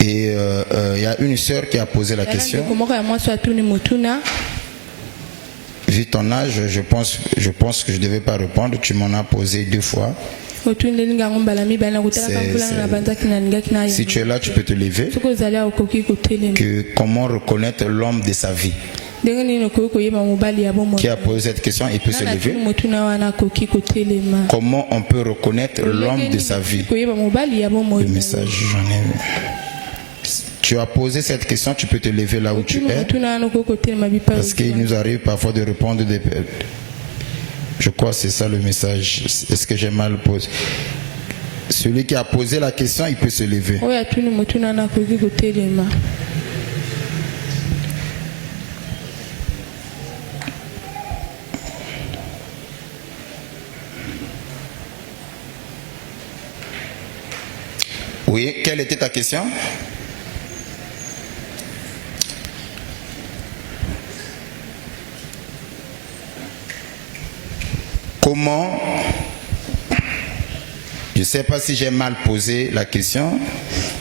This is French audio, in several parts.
Et il y a une sœur qui a posé la question. Vu ton âge, je pense que je ne devais pas répondre. Tu m'en as posé 2 fois. Si tu es là, tu peux te lever. Comment reconnaître l'homme de sa vie? Qui a posé cette question, il peut se lever. Comment on peut reconnaître l'homme de sa vie? Le message, j'en ai vu. Tu as posé cette question, tu peux te lever là où tu es. Parce qu'il nous arrive parfois de répondre des... Je crois que c'est ça le message. Est-ce que j'ai mal posé? Celui qui a posé la question, il peut se lever. Oui, quelle était ta question? Comment? Je ne sais pas si j'ai mal posé la question,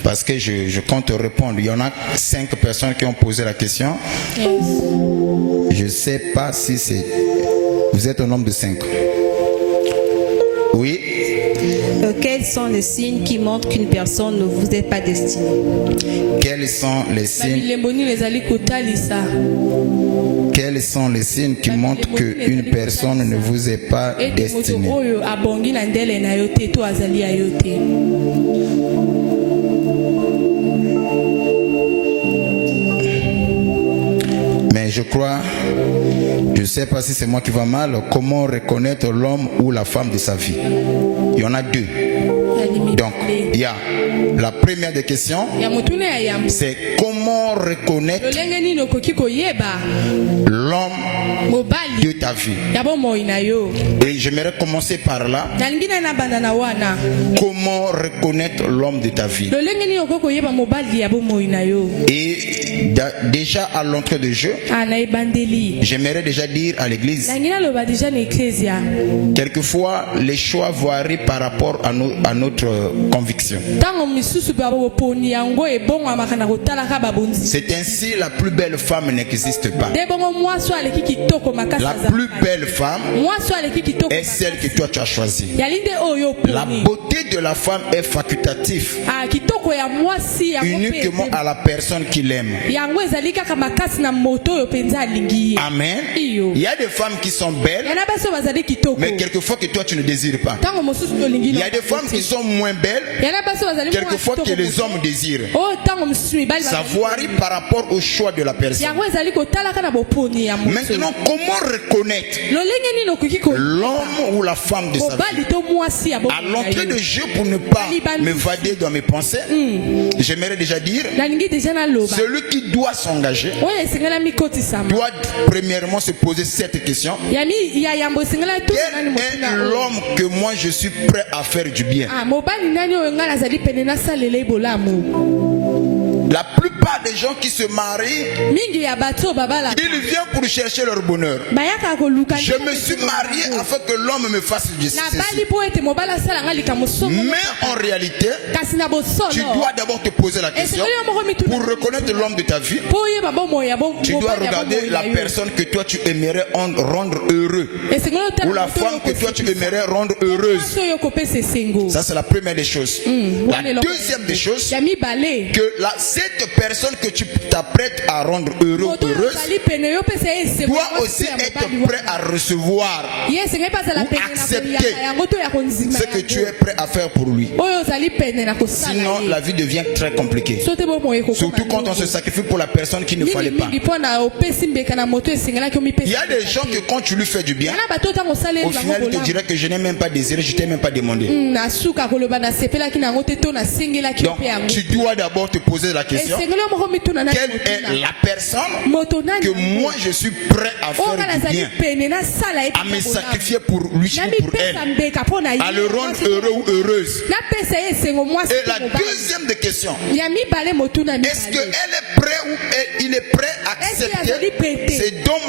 parce que je compte répondre. Il y en a 5 personnes qui ont posé la question. Je ne sais pas si c'est... Vous êtes un nombre de 5. Oui. Quels sont les signes qui montrent qu'une personne ne vous est pas destinée? Quels sont les signes? Quels sont les signes qui montrent qu'une personne ne vous est pas destinée? Mais je crois, je ne sais pas si c'est moi qui va mal, comment reconnaître l'homme ou la femme de sa vie? Il y en a 2. Donc, il y a la première des questions, c'est comment reconnaître l'homme de ta vie. Et j'aimerais commencer par là. Comment reconnaître l'homme de ta vie? Et déjà à l'entrée de jeu, j'aimerais déjà dire à l'église, quelquefois les choix varient par rapport à notre conviction. C'est ainsi la plus belle femme n'existe pas. La plus belle femme est celle que toi tu as choisie. La beauté de la femme est facultative, uniquement à la personne qui l'aime. Amen. Il y a des femmes qui sont belles, mais quelquefois que toi tu ne désires pas. Il y a des femmes qui sont moins belles, quelquefois que les hommes désirent. Ça varie par rapport au choix de la personne. Maintenant, comment reconnaître l'homme ou la femme de sa vie? À l'entrée de jeu, pour ne pas m'évader dans mes pensées, j'aimerais déjà dire, celui qui doit s'engager doit premièrement se poser cette question: quel est l'homme que moi je suis prêt à faire du bien? La plupart des gens qui se marient, ils viennent pour chercher leur bonheur. Je me suis marié afin que l'homme me fasse justice. Mais en réalité, tu dois d'abord te poser la question. Pour reconnaître l'homme de ta vie, tu dois regarder la personne que toi tu aimerais rendre heureux, ou la femme que toi tu aimerais rendre heureuse. Ça c'est la première des choses. La deuxième des choses, que cette personne que tu t'apprêtes à rendre heureux ou heureuse doit aussi être prêt à recevoir ou accepter ce que tu es prêt à faire pour lui. Sinon la vie devient très compliquée, surtout quand on se sacrifie pour la personne qu'il ne fallait pas. Il y a des gens que quand tu lui fais du bien, au final il te dirait que je n'ai même pas désiré, je t'ai même pas demandé. Donc tu dois d'abord te poser la question: quelle est la personne que moi je suis prêt à faire du bien, à me sacrifier pour lui ou pour elle, à le rendre heureux ou heureuse? Et la deuxième des questions, est-ce qu'elle est prête ou il est prêt à accepter ces dons?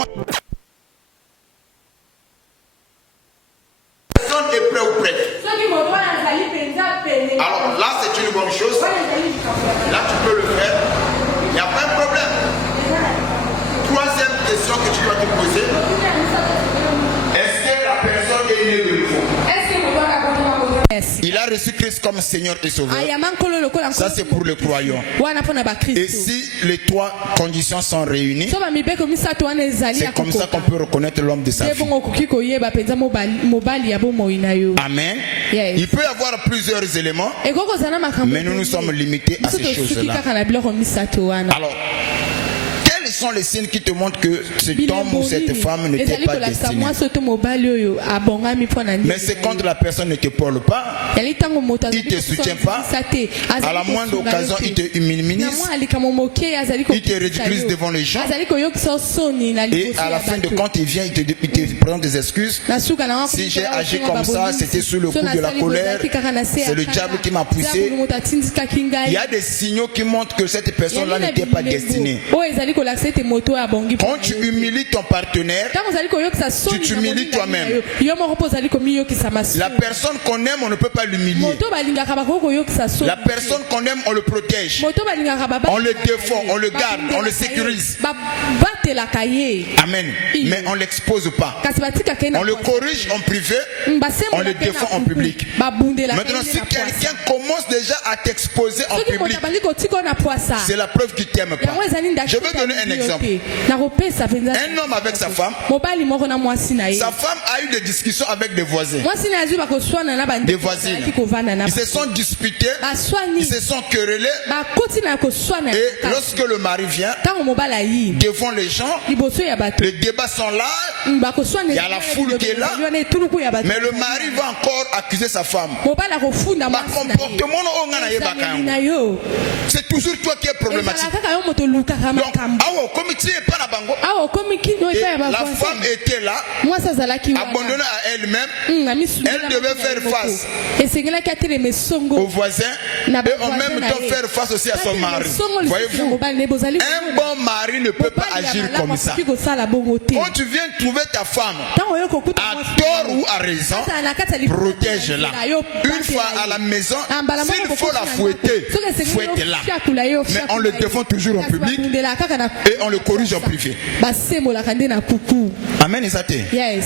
Personne est prêt ou prête. bonne chose. Là, tu peux le faire. Il n'y a pas de problème. Troisième question que tu dois te poser. Est-ce que la personne est née de nouveau? Il a reçu Christ comme Seigneur et Sauveur. Ça, c'est pour le croyant. Et si les trois conditions sont réunies, c'est comme ça qu'on peut reconnaître l'homme de sa vie. Amen. Yes. Il peut y avoir plusieurs éléments, mais nous nous sommes limités à ces choses-là. Alors, quels sont les signes qui te montrent que cet homme ou cette femme ne t'est pas destiné? Mais c'est quand la personne ne te parle pas, il ne te soutient pas, à la moindre occasion il te minimise, il te ridiculise devant les gens, et à la fin de compte il vient, il te présente des excuses. Si j'ai agi comme ça, c'était sous le coup de la colère, c'est le diable qui m'a poussé. Il y a des signaux qui montrent que cette personne-là n'était pas destinée. Quand tu humilies ton partenaire, tu t'humilies toi-même. La personne qu'on aime, on ne peut pas l'humilier. La personne qu'on aime, on le protège. On le défend, on le garde, on le sécurise. Amen. Mais on ne l'expose pas. On le corrige en privé, on le défend en public. Maintenant, si quelqu'un commence déjà à t'exposer en public, c'est la preuve qu'il t'aime pas. Je vais donner un exemple. Un homme avec sa femme a eu des discussions avec des voisins, des voisines. Ils se sont disputés, ils se sont querellés. Et lorsque le mari vient devant les gens, les débats sont là, il y a la foule qui est là, mais le mari va encore accuser sa femme. C'est toujours toi qui es problématique. Donc, et la femme était là, abandonnée à elle-même. Elle devait faire face aux voisins et en même temps faire face aussi à son mari. Voyez-vous, un bon mari ne peut pas agir comme ça. Quand tu viens trouver ta femme à tort ou à raison, protège-la. Une fois à la maison, s'il faut la fouetter, fouette-la. Mais on le défend toujours en public et on le corrige en privé. Amen. Yes.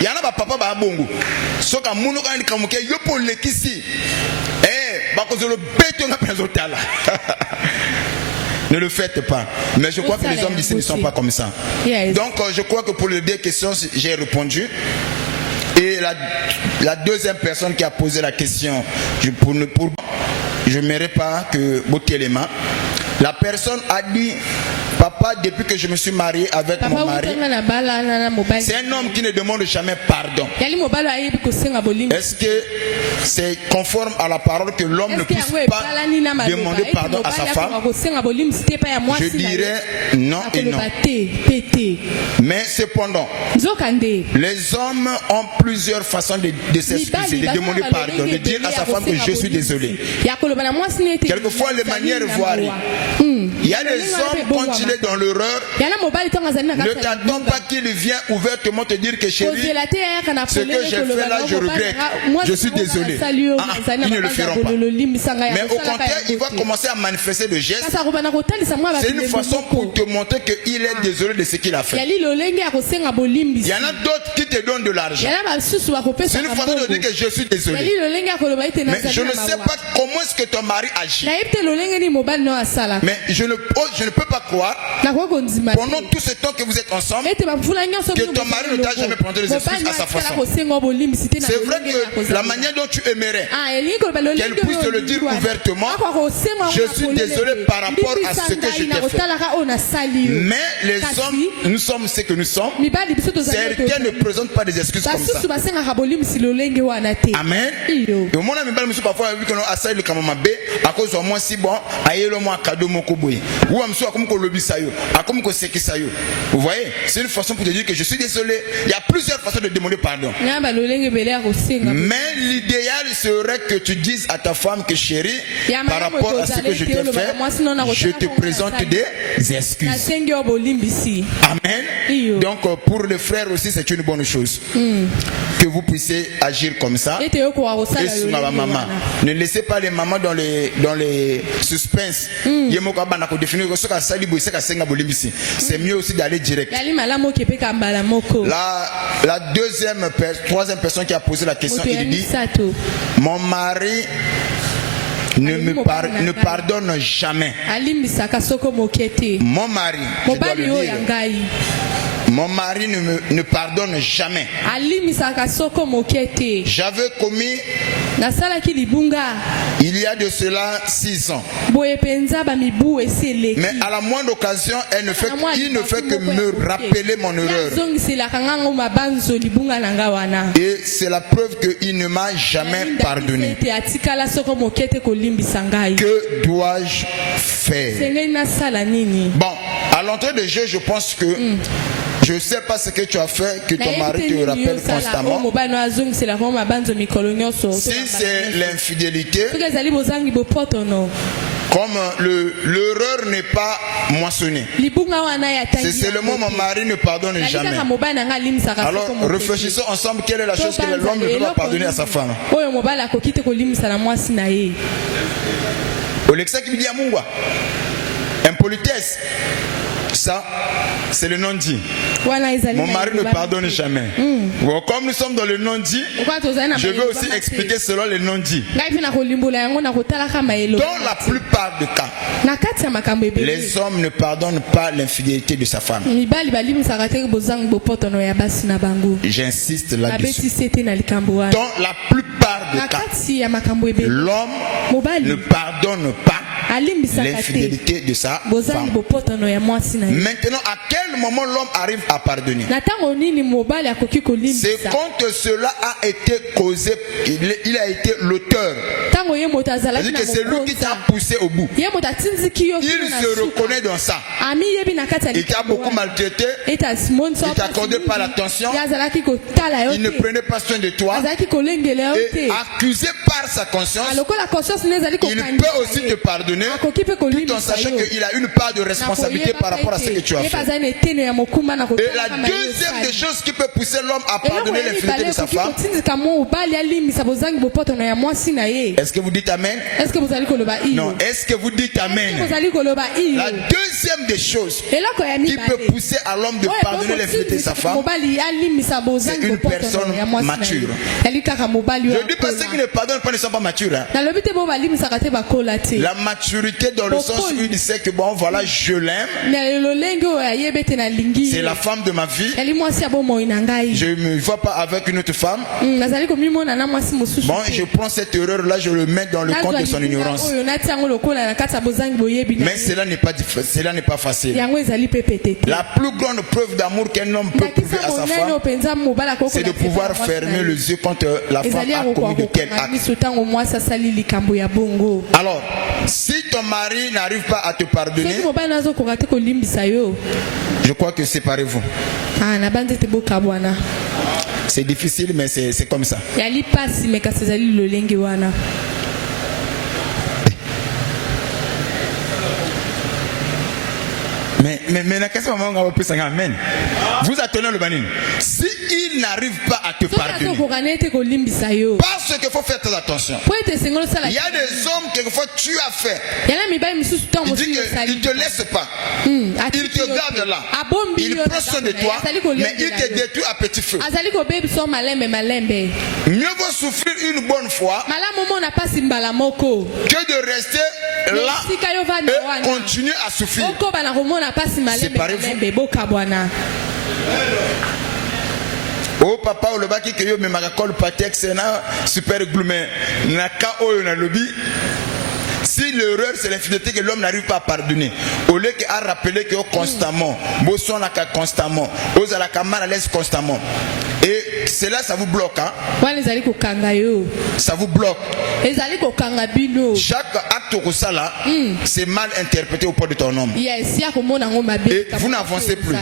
Il y en a papa ba bongo. Soka munu ka ni kamuke yopo lekisi. Bakozolo beto na prezotala. Ne le faites pas. Mais je crois que les hommes d'ici ne sont pas comme ça. Yes. Donc je crois que pour les deux questions j'ai répondu. Et la deuxième personne qui a posé la question, je ne mérite pas que botter les mains. La personne a dit: papa, depuis que je me suis marié avec mon mari, c'est un homme qui ne demande jamais pardon. Est-ce que c'est conforme à la parole que l'homme ne puisse pas demander pardon à sa femme? Je dirais non et non. Mais cependant, les hommes ont plusieurs façons de s'excuser, de demander pardon, de dire à sa femme que je suis désolé. Quelquefois, les manières varient. Il y a des hommes, quand il est dans l'erreur, ne t'attends pas qu'il vienne ouvertement te dire que chérie, ce que j'ai fait là, je regrette, je suis désolé. Ils ne le feront pas. Mais au contraire, il va commencer à manifester des gestes. C'est une façon pour te montrer qu'il est désolé de ce qu'il a fait. Il y en a d'autres qui te donnent de l'argent. C'est une façon de dire que je suis désolé. Mais je ne sais pas comment est-ce que ton mari agit. Mais je ne peux pas croire, pendant tout ce temps que vous êtes ensemble, que ton mari ne t'a jamais présenté les excuses à sa façon. C'est vrai que la manière dont tu aimerais qu'elle puisse te le dire ouvertement, je suis désolé par rapport à ce que je t'ai fait. Mais les hommes, nous sommes ce que nous sommes. Certains ne présentent pas des excuses comme ça. Amen. Et mon ami, parfois, vu que nous assaillons le camamabe, à cause de moi, si bon, aïe le moi cadeau mon koboy. Ou am soit comme le bisayo, à comme que c'est qui sayo. Vous voyez, c'est une façon pour te dire que je suis désolé. Il y a plusieurs façons de demander pardon. Mais l'idéal L'idéal serait que tu dises à ta femme que chérie, par rapport à ce que je t'ai fait, je te présente des excuses. Amen. Donc pour le frère aussi, c'est une bonne chose. Que vous puissiez agir comme ça. Et sur ma maman. Ne laissez pas les mamans dans les suspens. C'est mieux aussi d'aller direct. La troisième personne qui a posé la question, il dit: mon mari ne pardonne jamais. Mon mari, je dois le dire. Mon mari ne pardonne jamais. J'avais commis il y a de cela 6 ans. Mais à la moindre occasion, il ne fait que me rappeler mon erreur. Et c'est la preuve qu'il ne m'a jamais pardonné. Que dois-je faire? Bon, à l'entrée de jeu, je pense que je ne sais pas ce que tu as fait, que ton mari te rappelle constamment. Si c'est l'infidélité, comme l'erreur n'est pas moissonnée, c'est seulement mon mari ne pardonne jamais. Alors réfléchissons ensemble, quelle est la chose que l'homme ne doit pardonner à sa femme. Impolitesse. Ça, c'est le non-dit. Mon mari ne pardonne jamais. Bon, comme nous sommes dans le non-dit, je vais aussi expliquer selon le non-dit. Dans la plupart des cas, les hommes ne pardonnent pas l'infidélité de sa femme. J'insiste là-dessus. Dans la plupart des cas, l'homme ne pardonne pas l'infidélité de sa femme. Maintenant, à quel moment l'homme arrive à pardonner? C'est quand cela a été causé, il a été l'auteur. C'est-à-dire que c'est lui qui t'a poussé au bout. Il se reconnaît dans ça. Il t'a beaucoup maltraité. Il t'accordait pas l'attention. Il ne prenait pas soin de toi. Et accusé par sa conscience, il peut aussi te pardonner, tout en sachant qu'il a une part de responsabilité par rapport à ce que tu as fait. Et la deuxième des choses qui peut pousser l'homme à pardonner l'infidélité de sa femme, est-ce que vous dites amen? Non, est-ce que vous dites amen? La deuxième des choses qui peut pousser à l'homme de pardonner l'infidélité de sa femme, c'est une personne mature. Je ne dis pas ceux qui ne pardonnent pas ne sont pas matures. La maturité dans le sens où il sait que bon voilà, je l'aime, c'est la femme de ma vie, je ne me vois pas avec une autre femme. Bon, je prends cette erreur là, je le mets dans le compte de son ignorance. Mais cela n'est pas facile. La plus grande preuve d'amour qu'un homme peut prouver à sa femme, c'est de pouvoir fermer les yeux quand la femme a commis de tels actes. Alors, si ton mari n'arrive pas à te pardonner, je crois que séparez-vous. C'est difficile, mais c'est comme ça. Mais la question amen. Vous attendez le banin. Si il n'arrive pas à te pardonner, parce qu'il faut faire très attention. Il y a des hommes quelquefois tu as fait. Il dit qu'il ne te laisse pas. Il te garde là. Il prend soin de toi, mais il te détruit à petit feu. Mieux vaut souffrir une bonne fois que de rester là et continuer à souffrir. Séparez-vous. Oh papa ou le baki que yo me marakol patex na super glume na ka oyo na lobby. Si l'erreur c'est l'infidélité que l'homme n'arrive pas à pardonner, au lieu que à rappeler que constamment, bossons la constamment, aux à la caméra à l'aise constamment. Et cela, ça vous bloque, hein? Ça vous bloque. Chaque acte que ça là, c'est mal interprété au point de ton homme. Et vous n'avancez plus.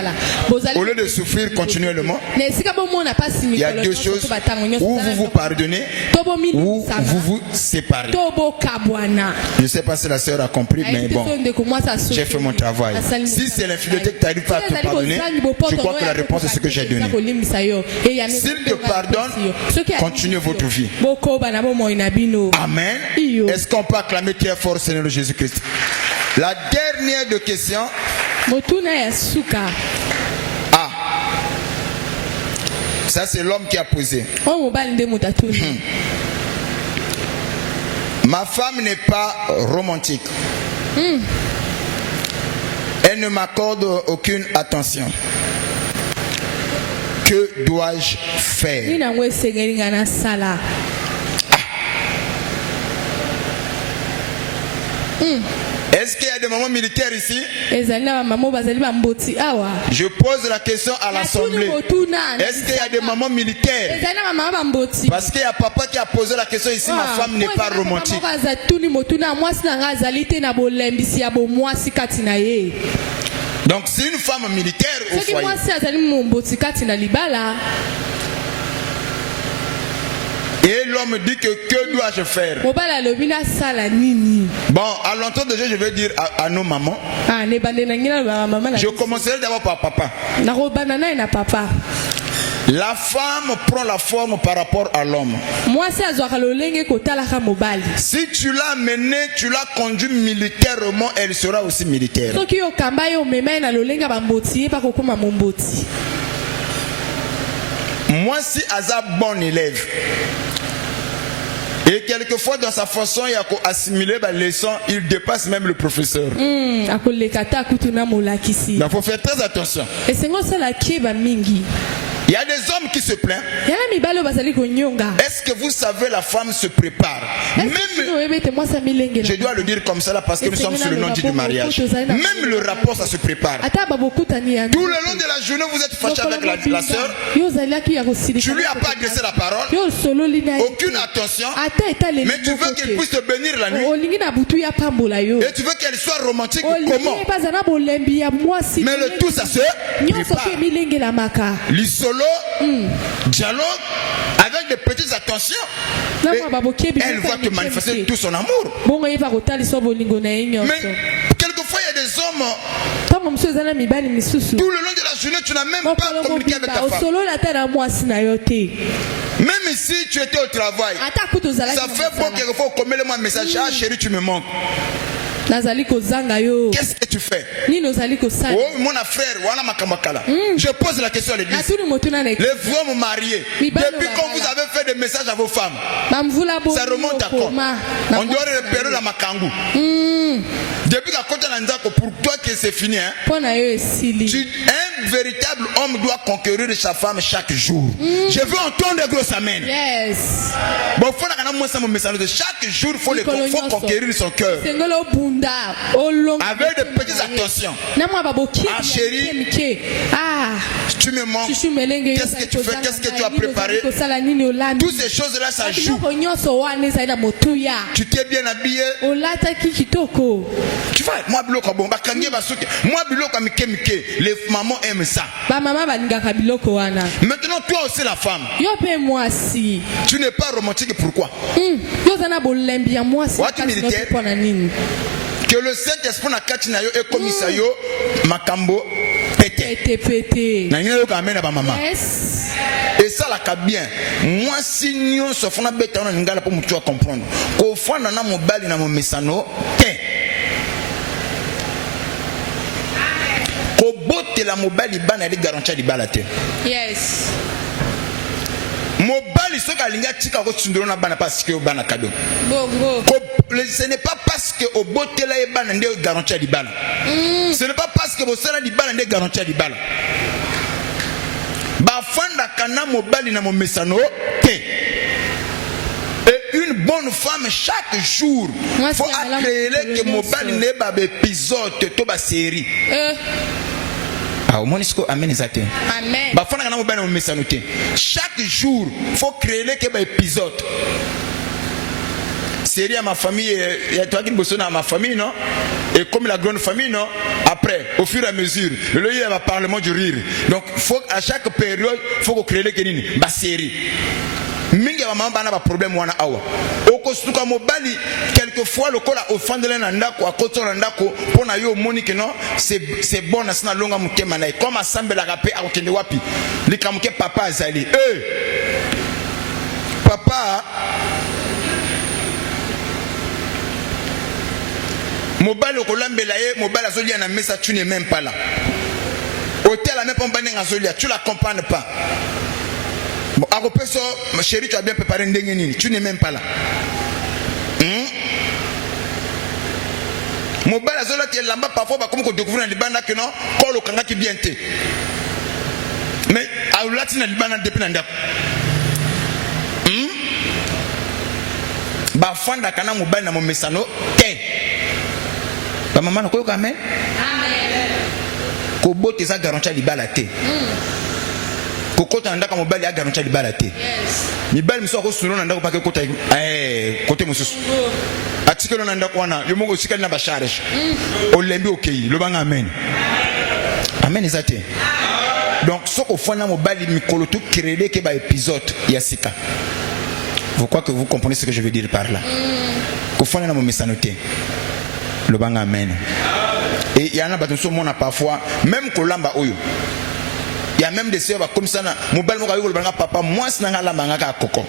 Au lieu de souffrir continuellement, il y a deux choses: ou vous vous pardonnez, ou vous vous séparez. Je ne sais pas si la sœur a compris, mais bon, j'ai fait mon travail. Si c'est l'infidélité que tu n'arrives pas à te pardonner, je crois que la réponse est ce que j'ai donné. S'il te pardonne, continuez votre vie. Amen. Est-ce qu'on peut acclamer très fort Seigneur Jésus-Christ? La dernière de question. Ah, ça c'est l'homme qui a posé. Ma femme n'est pas romantique. Elle ne m'accorde aucune attention. Que dois-je faire? Est-ce qu'il y a des mamans militaires ici? Je pose la question à l'assemblée. Est-ce qu'il y a des mamans militaires? Parce qu'il y a papa qui a posé la question ici. Ma femme n'est pas romantique. Donc c'est une femme militaire au foyer. Et l'homme dit que dois-je faire? Bon, à l'entour de Dieu, je vais dire à nos mamans. Je commencerai d'abord par papa. La femme prend la forme par rapport à l'homme. Si tu l'as menée, tu l'as conduit militairement, elle sera aussi militaire. Moi, si Azab bon élève, et quelquefois dans sa façon il y a assimiler les leçons, il dépasse même le professeur. Il faut faire très attention. Il y a des hommes qui se plaignent. Est-ce que vous savez, la femme se prépare? Même, je dois le dire comme ça là parce que nous sommes sur le nom du mariage. Même le rapport, ça se prépare. Tout le long de la journée, vous êtes fâché avec la soeur. Tu lui as pas adressé la parole. Aucune attention. Mais tu veux qu'elle puisse te bénir la nuit. Et tu veux qu'elle soit romantique comment? Mais le tout, ça se prépare. Solo, dialogue, avec des petites attentions. Elle va te manifester tout son amour. Mais quelquefois il y a des hommes, tout le long de la journée, tu n'as même pas communiqué avec ta femme. Même si tu étais au travail, ça fait bon quelquefois qu'on met le message: ah chérie, tu me manques. Qu'est-ce que tu fais? Oh mon frère, je pose la question à l'église. Les femmes mariées, depuis quand vous avez fait des messages à vos femmes, ça remonte à quoi? On doit repérer la makangu. Depuis qu'à côté de pour toi que c'est fini, hein? Un véritable homme doit conquérir sa femme chaque jour. Je veux entendre gros amen. Yes. Bon, chaque jour, il faut conquérir son cœur. Avec de petites attentions. Ah chérie, tu me manques. Qu'est-ce que tu fais? Qu'est-ce que tu as préparé? Toutes ces choses-là, ça joue. Tu t'es bien habillé. Tu vois, moi, les mamans aiment ça. Maintenant, toi aussi, la femme. Tu n'es pas romantique, pourquoi? Que le Saint-Esprit n'a qu'à t'inayo et comme isayo makambo pété. Et ça la ka bien. Moi si nous sofona beta on ngala pour mutu comprendre. Ko fana na mobali na momesano te. Ko botte la mobali bana li garantia di balate. Yes. Mobali soka linga tika ko tsundoro na bana parce que bana kado. Bongo. Ce n'est pas parce que au botte la bana nde garantia di bana. Ce n'est pas parce que bosala di bana nde garantia di bana. Ba fanda kana mobali na momesano te. Et une bonne femme chaque jour. Il faut créer que mon bal n'est pas épisode, tout ba série. Au moins, amen. Chaque jour, il faut créer que épisode. Série à ma famille, il y a toi qui bosse dans ma famille, non? Et comme la grande famille, non? Après, au fur et à mesure, le lieu va parlement du rire. Donc, faut à chaque période, il faut créer que une série. Mingi wa mamba na ba problème wana awa. Oko suka mobali quelquefois le kola offendre na ndako akoto na ndako pona yo monique non c'est bon na sina longa mutema na comme assemble la rapé akende wapi. Likamuke papa azali. Papa mobali okolambela ye mobali azoli na mesa tu n'es même pas là. Hôtel la même pas banenga azoli tu la comprends pas. Bon, à ça, ma chérie, tu as bien préparé une dengue, tu n'es même pas là. Mon bal à zola qui est là-bas, parfois, comme on découvre dans le Liban, que non, quand le kanga qui bien té. Mais à l'oulatine dans le Liban, depuis l'Anda. Bah, fan d'akana mon bal dans mon messano, té. Bah, maman, quoi, quand même? Amen. Kobo, t'es à garantir l'Iban à té. Kokota ndaka mobali ya garantia libala te. Yes. Mibali miso ko suno ndaka pake kota kote mususu. Atikelo ndaka wana yo mongo sikali na ba charge. Olembi okei lo banga amen. Amen ezate. Donc soko fana mobali mikolo to créer ke ba épisode ya sika. Vous croyez que vous comprenez ce que je veux dire par là? Ko fana na mo mesanoté. Lo banga amen. Et il y en a bateau mona parfois même kolamba oyo. Il y a même des sœurs comme ça, papa, moi c'est la manga coco.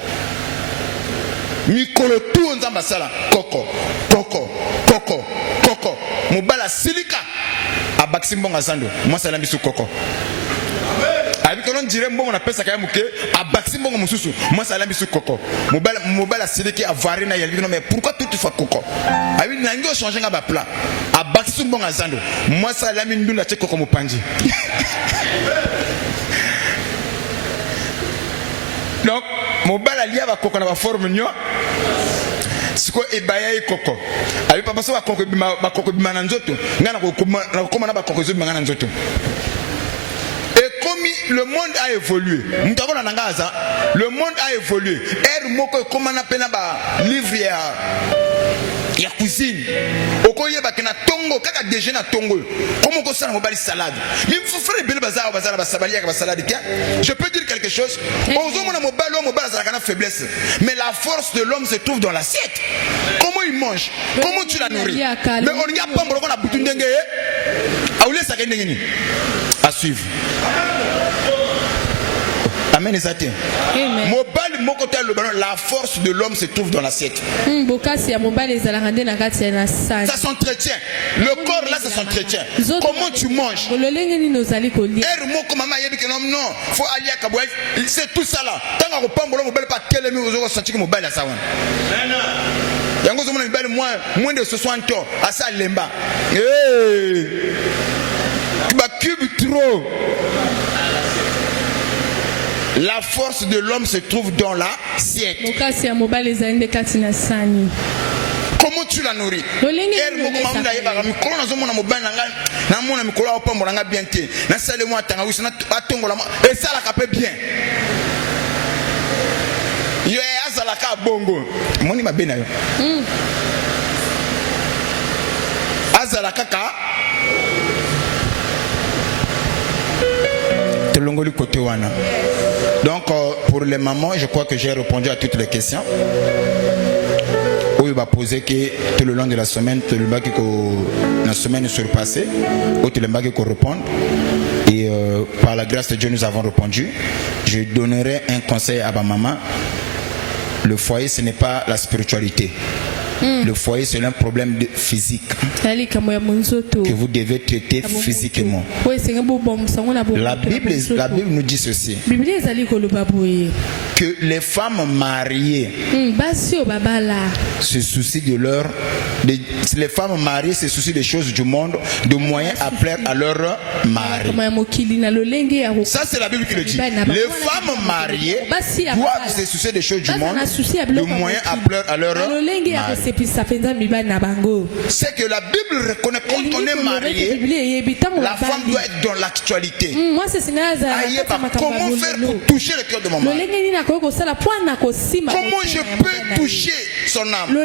Mikolo tout on zambasala coco, coco, coco, coco. Mobala silika. Abaximbonga zando. Moi c'est la misu coco. Avec on dirait bon on appelle ça quand même que abaximbonga mususu. Moi c'est la misu coco. Mobala silika avari na yalbi non mais pourquoi tout fait coco? Avec nango changer nga ba plat. Abaximbonga zando. Moi c'est la mindu na coco mopanji. Donc, mon bal à lier va coco na ba forme nyo. Siko ebaya e coco. Avec papa so ba coco bima na nzoto. Ngana ko koma na ba coco zo bima na nzoto. Et comme le monde a évolué, mutako na ngaza, le monde a évolué. Moko koma na pena ba livre ya cuisine. Okoye ba kena tongo kaka déjeuner na tongo. Comment ko sala mobali salade. Mais faut faire belle bazar ba sabali ka ba salade. Je peux dire quelque chose. Ozo mona mobali za kana faiblesse. Mais la force de l'homme se trouve dans l'assiette. Comment il mange? Comment tu la nourris? Mais on n'y a pas mbolo na butu ndenge. Aule sa ke ndenge ni. À suivre. Amen. La force de l'homme se trouve dans l'assiette. Ça s'entretient. Le corps là, ça s'entretient. Comment tu manges? C'est tout ça là. Moins de 60 ans. À ça, lemba. Cube trop. La force de l'homme se trouve dans l'assiette. Comment tu la nourris? Et ça la capé bien. Yo azalaka bongo. Moni mabena yo. Azalaka ka. Telongoli côté wana. Donc, pour les mamans, je crois que j'ai répondu à toutes les questions. Où il va poser que tout le long de la semaine, tout le bac la semaine surpassée, où tout le bac qu'on répond. Et par la grâce de Dieu, nous avons répondu. Je donnerai un conseil à ma maman. Le foyer, ce n'est pas la spiritualité. Le foyer, c'est un problème physique que vous devez traiter physiquement. La Bible nous dit ceci, que les femmes mariées se soucient de leur les femmes mariées se soucient des choses du monde, de moyens à plaire à leur mari. Ça c'est la Bible qui le dit. Les femmes mariées doivent se soucier des choses du monde, de moyens à plaire à leur mari. C'est que la Bible reconnaît quand on est marié, la femme doit être dans l'actualité. Comment faire pour toucher le cœur de mon mari? Comment je peux toucher son âme?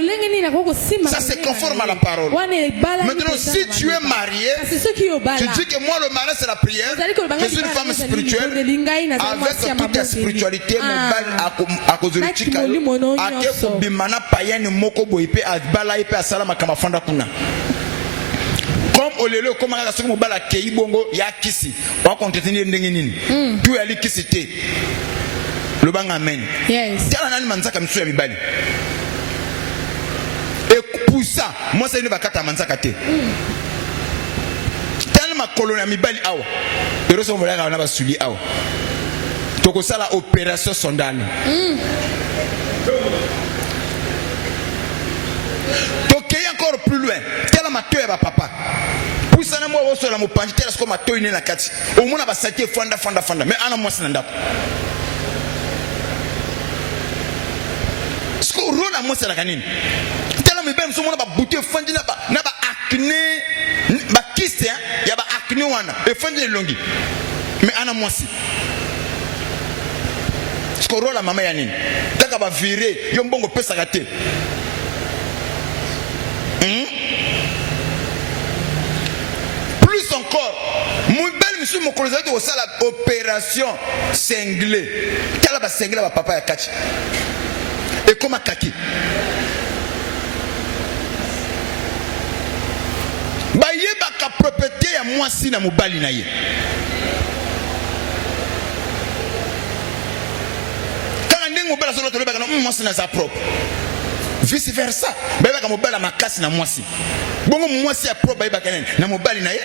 Ça c'est conforme à la parole. Maintenant, si tu es marié, tu dis que moi le mariage c'est la prière. Je suis une femme spirituelle avec toute la spiritualité. À cause de l'Utika, comme olelo comme la soki mobala kei bongo ya kisi wa contenir ndenge nini tu ali kisité le bang amen. Yes. Tala nani manzaka misu ya mibali et pour ça moi c'est une bakata manzaka te tala ma colonia mibali awa pero so molaka na basuli awa toko sala opération sondale encore plus loin, tellement ma toy va papa. Pour ça, moi, on se la mopange, tellement comme ma toy n'est la carte. Au moins, on va s'attirer fanda. Mais à la moi, c'est n'importe. Ce qu'on roule à moi, c'est la canine. Tellement mais même si on a bouté fandi n'a pas acné, ba kiste, y a ba acné wana, et fandi longi. Mais à la moi, c'est. Ce qu'on roule à maman yanine. T'as qu'à virer, y'a un bon peu s'arrêter. Plus encore, mon bel monsieur mon collègue au salle opération cinglé. Quelle va cinglé va papa ya kachi. Et comme à kaki. Ba yeba ka propriété ya moi si na mobali na ye. Quand ndenge mobali so to lebaka no moi si na sa propre. Vice versa. Beba ka mobali makasi na moi si. Bongo moi si a propre beba kanen na mobali na ye.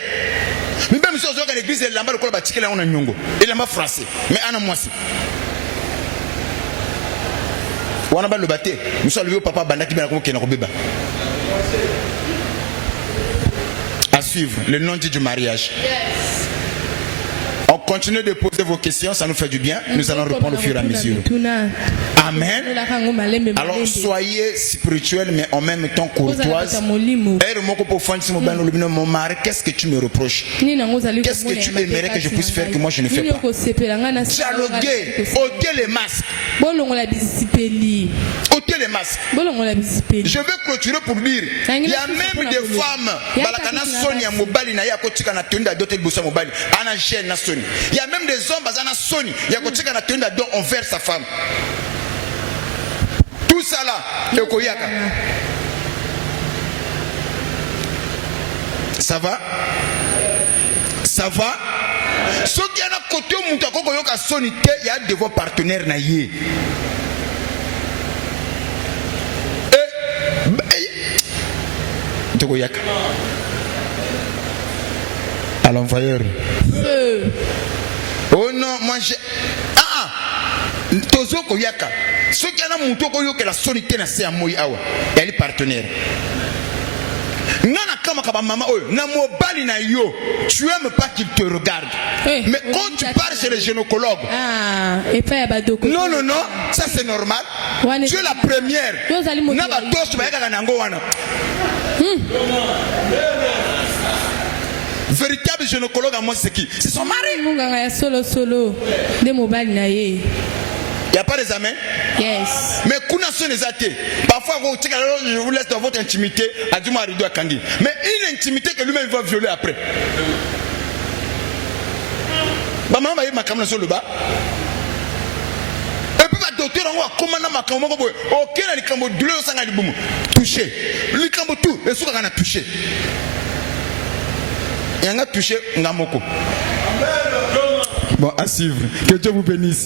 Mais même si on zoka l'église elle lamba le ba tikela on na nyongo. Et lamba français. Mais ana moi si. Wana ba le baté. Monsieur le papa bandaki bana ko kena ko beba. À suivre le nom du mariage. Yes. On continue de poser vos questions, ça nous fait du bien. Nous allons répondre au fur et à mesure. Amen. Alors soyez spirituels mais en même temps courtoises. Mon mari, qu'est-ce que tu me reproches? Qu'est-ce que tu aimerais que je puisse faire que moi je ne fais pas? Dialoguer, ôtez les masques. Ôtez les masques. Je vais clôturer pour dire, il y a même des femmes, il y a même des hommes bazana soni ya kotika na tenda don envers sa femme. Tout ça là yokoyaka. Ça va? Ça va? Ce qui a na côté mutu akoko yoka soni te ya de vos partenaires na ye. Yokoyaka. À l'envoyeur. Oh non, moi j'ai. Tozo koyaka. Ce qui a monté koyoka la solité na se amoy awa. Elle est partenaire. Nana kama kaba maman oyo na mobali na yo. Tu aimes pas qu'il te regarde. Mais quand tu pars chez le gynécologue. Non non non, ça c'est normal. Tu es la première. Na ba tosh ba yaka nango wana. Véritable gynécologue à moi c'est qui? C'est son mari. Il n'y a pas des amens? Yes. Mais kuna son les athées. Parfois je vous laisse dans votre intimité à du mari doit kangi. Mais une intimité que lui-même va violer après. Maman va y ma caméra sur le bas. Et puis le docteur on va commander ma caméra. Ok là les caméras douleur sang à l'iboumu. Touché. Les caméras tout. Les sous qu'on a touché. Et on a touché Ngamoko. Bon, à suivre. Que Dieu vous bénisse.